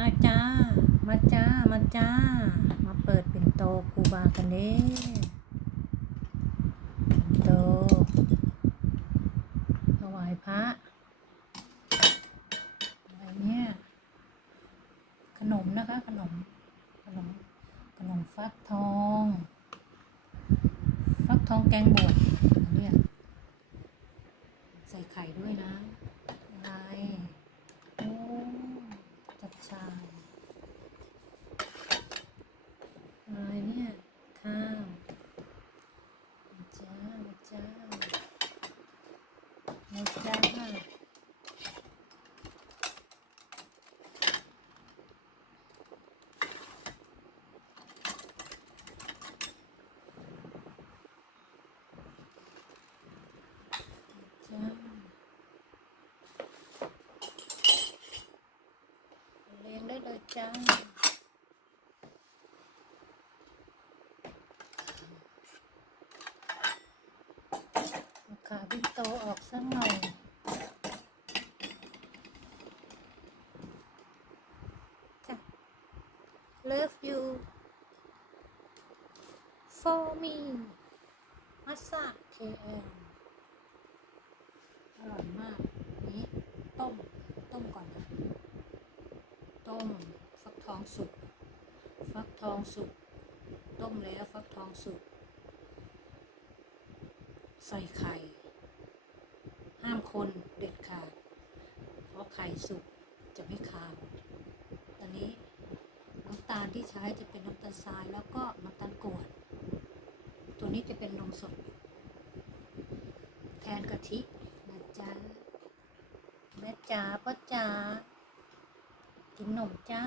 มาจ้า มาจ้า มาจ้า มาเปิดเปิ่นโตครูบากันเด้ปิ่นโตถวายพระอะไรเนี่ยขนมนะคะ ขนม ขนม ขนมฟักทอง ฟักทองแกงบวชเรียกใส่ไข่ด้วยนะ อะไร โอ้ จัดชายอะไรเนี่ย ข้าวมาจ้ามาจ้ามาจ้าจ้าเลี้ยงได้เลยจ้าเอาขาพี่โตออกสักหน่อยจ้ะ love you for me มัสซา KL อร่อยมาก นี้ ต้ม ต้มก่อนนะ ต้ม องสุก ฟักทองสุก ต้มแล้วฟักทองสุก ใส่ไข่ ห้ามคนเด็ดขาด เพราะไข่สุกจะไม่คาวตอนนี้น้ำตาลที่ใช้จะเป็นน้ำตาลทรายแล้วก็น้ำตาลกรวด ตัวนี้จะเป็นนมสด แทนกะทินะจ๊ะแม่จ๋าป้าจ๋ากินนมจ้า